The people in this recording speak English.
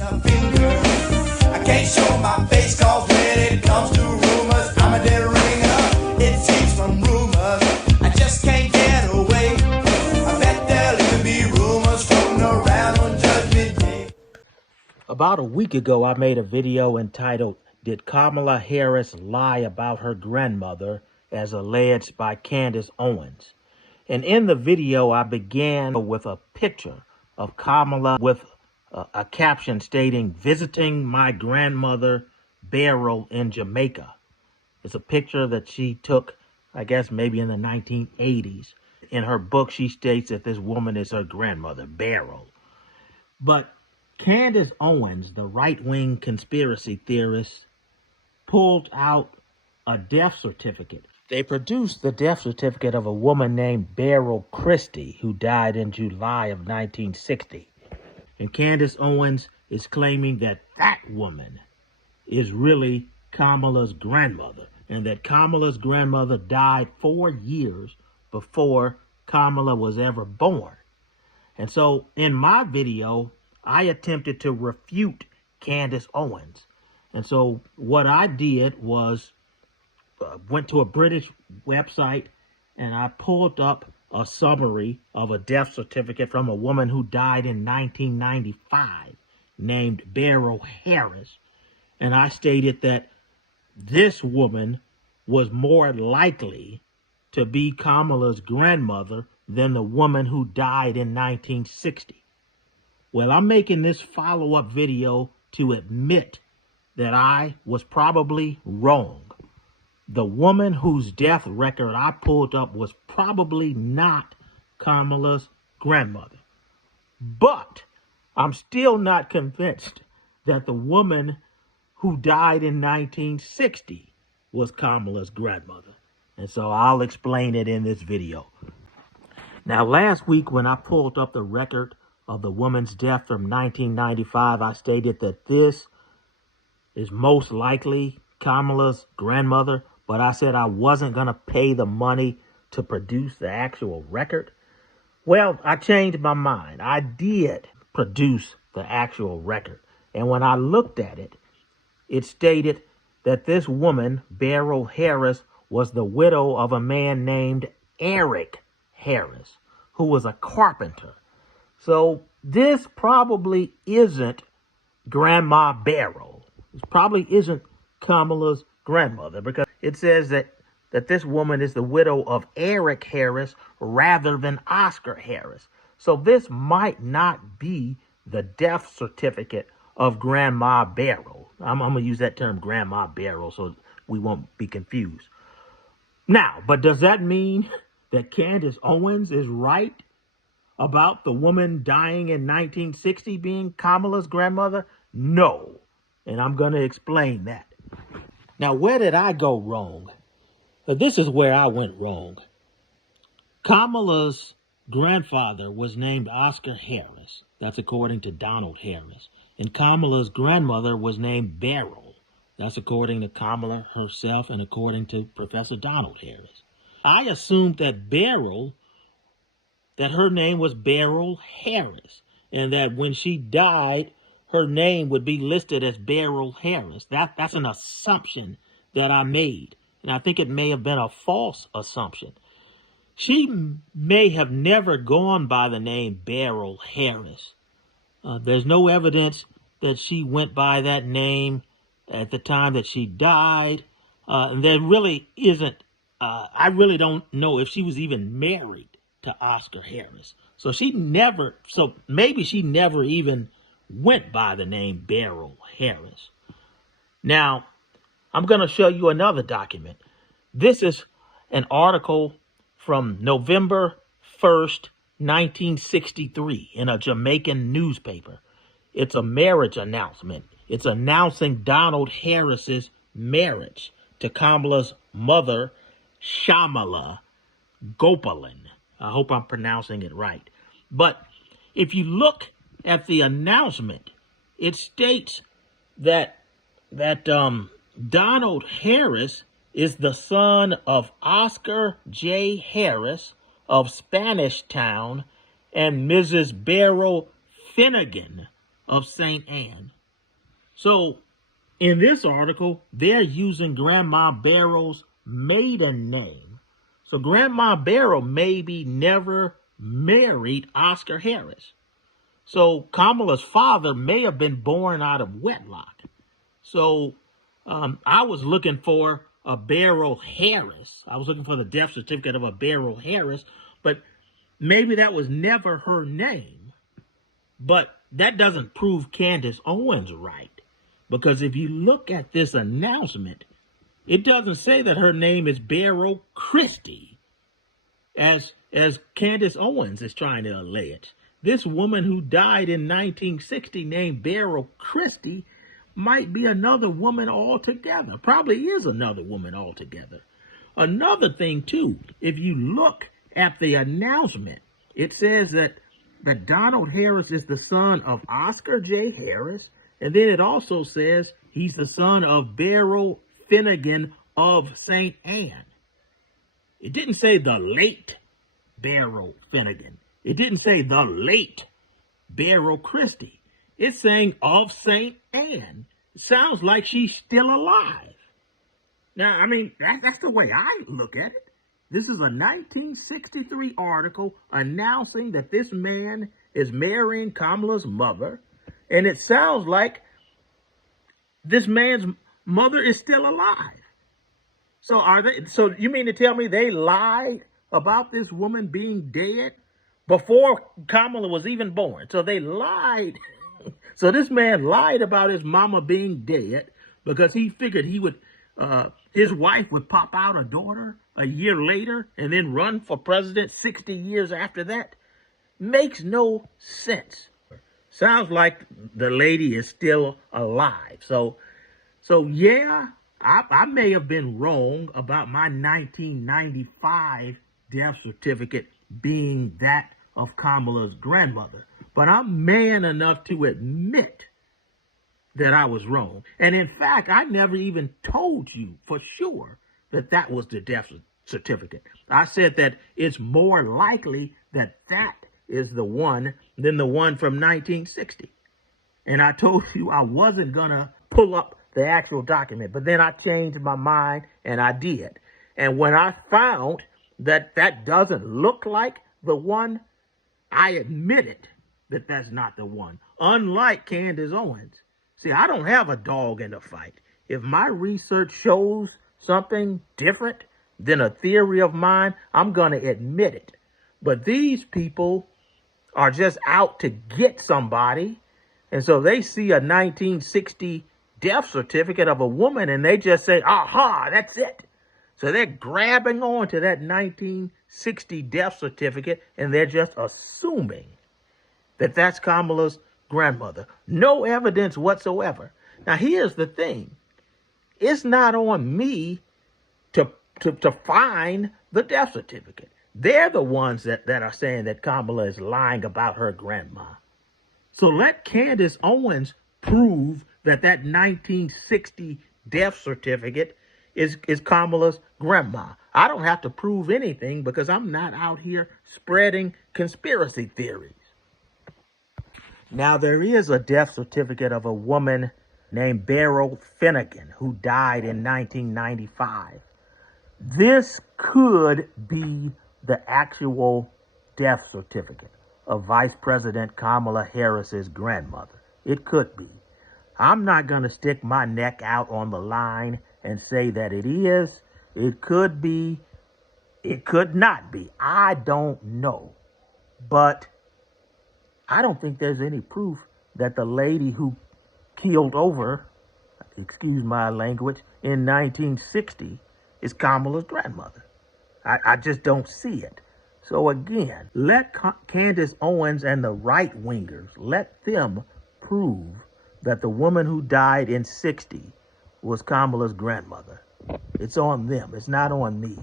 nothing, girl. I can't show my face, cause when it comes to rumors, I'm a dead ringer. It seems from rumors, I just can't get away. I bet there'll even be rumors floating around on Judgment Day. About a week ago, I made a video entitled, "Did Kamala Harris Lie About Her Grandmother?" as alleged by Candace Owens. And in the video, I began with a picture of Kamala with a caption stating, "Visiting my grandmother Beryl in Jamaica." It's a picture that she took, I guess, maybe in the 1980s. In her book, she states that this woman is her grandmother, Beryl. But Candace Owens, the right-wing conspiracy theorist, pulled out a death certificate. They produced the death certificate of a woman named Beryl Christie, who died in July of 1960. And Candace Owens is claiming that that woman is really Kamala's grandmother, and that Kamala's grandmother died 4 years before Kamala was ever born. And so in my video, I attempted to refute Candace Owens. And so what I did was went to a British website and I pulled up a summary of a death certificate from a woman who died in 1995 named Beryl Harris. And I stated that this woman was more likely to be Kamala's grandmother than the woman who died in 1960. Well, I'm making this follow-up video to admit that I was probably wrong. The woman whose death record I pulled up was probably not Kamala's grandmother. But I'm still not convinced that the woman who died in 1960 was Kamala's grandmother. And so I'll explain it in this video. Now, last week when I pulled up the record of the woman's death from 1995, I stated that this is most likely Kamala's grandmother, but I said I wasn't going to pay the money to produce the actual record. Well, I changed my mind. I did produce the actual record. And when I looked at it, it stated that this woman, Beryl Harris, was the widow of a man named Eric Harris, who was a carpenter. So this probably isn't Grandma Beryl. This probably isn't Kamala's grandmother, because it says that this woman is the widow of Eric Harris rather than Oscar Harris. So this might not be the death certificate of Grandma Beryl. I'm going to use that term, Grandma Beryl, so we won't be confused. Now, but does that mean that Candace Owens is right about the woman dying in 1960 being Kamala's grandmother? No. And I'm going to explain that. Now, where did I go wrong? This is where I went wrong. Kamala's grandfather was named Oscar Harris. That's according to Donald Harris. And Kamala's grandmother was named Beryl. That's according to Kamala herself and according to Professor Donald Harris. I assumed that Beryl, that her name was Beryl Harris, and that when she died, her name would be listed as Beryl Harris. That's an assumption that I made, and I think it may have been a false assumption. She may have never gone by the name Beryl Harris. There's no evidence that she went by that name at the time that she died. And there really isn't, I really don't know if she was even married to Oscar Harris. So maybe she never even went by the name Beryl Harris. Now, I'm going to show you another document. This is an article from November 1st, 1963 in a Jamaican newspaper. It's a marriage announcement. It's announcing Donald Harris's marriage to Kamala's mother, Shamala Gopalan. I hope I'm pronouncing it right. But if you look at the announcement, it states that Donald Harris is the son of Oscar J. Harris of Spanish Town and Mrs. Beryl Finnegan of St. Anne. So in this article, they're using Grandma Barrow's maiden name. So Grandma Barrow maybe never married Oscar Harris. So Kamala's father may have been born out of wedlock. So I was looking for a Barrow Harris. I was looking for the death certificate of a Barrow Harris, but maybe that was never her name. But that doesn't prove Candace Owens right. Because if you look at this announcement, it doesn't say that her name is Barrow Christie, as Candace Owens is trying to allege. This woman who died in 1960 named Barrow Christie might be another woman altogether. Probably is another woman altogether. Another thing, too, if you look at the announcement, it says that Donald Harris is the son of Oscar J. Harris, and then it also says he's the son of Barrow Finnegan of St. Anne. It didn't say the late Barrow Finnegan. It didn't say the late Barrow Christie. It's saying of St. Anne. It sounds like she's still alive. Now, I mean, that's the way I look at it. This is a 1963 article announcing that this man is marrying Kamala's mother. And it sounds like this man's mother is still alive. So you mean to tell me they lied about this woman being dead before Kamala was even born? So they lied. So this man lied about his mama being dead because he figured his wife would pop out a daughter a year later and then run for president 60 years after that. Makes no sense. Sounds like the lady is still alive. So yeah, I may have been wrong about my 1995 death certificate being that of Kamala's grandmother. But I'm man enough to admit that I was wrong. And in fact, I never even told you for sure that that was the death certificate. I said that it's more likely that that is the one than the one from 1960. And I told you I wasn't going to pull up the actual document, but then I changed my mind and I did. And when I found that that doesn't look like the one, I admitted that that's not the one. Unlike Candace Owens. See, I don't have a dog in the fight. If my research shows something different than a theory of mine, I'm going to admit it. But these people are just out to get somebody. And so they see a 1960 death certificate of a woman and they just say, aha, that's it. So they're grabbing on to that 1960 death certificate and they're just assuming that that's Kamala's grandmother. No evidence whatsoever. Now, here's the thing. It's not on me to find the death certificate. They're the ones that are saying that Kamala is lying about her grandma. So let Candace Owens prove that 1960 death certificate is Kamala's grandma. I don't have to prove anything because I'm not out here spreading conspiracy theories. Now, there is a death certificate of a woman named Barrow Finnegan who died in 1995. This could be the actual death certificate of Vice President Kamala Harris's grandmother. It could be. I'm not going to stick my neck out on the line and say that it is. It could be. It could not be. I don't know. But I don't think there's any proof that the lady who keeled over, excuse my language, in 1960 is Kamala's grandmother. I just don't see it. So again, let Candace Owens and the right-wingers, let them prove that the woman who died in 60 was Kamala's grandmother. It's on them. It's not on me.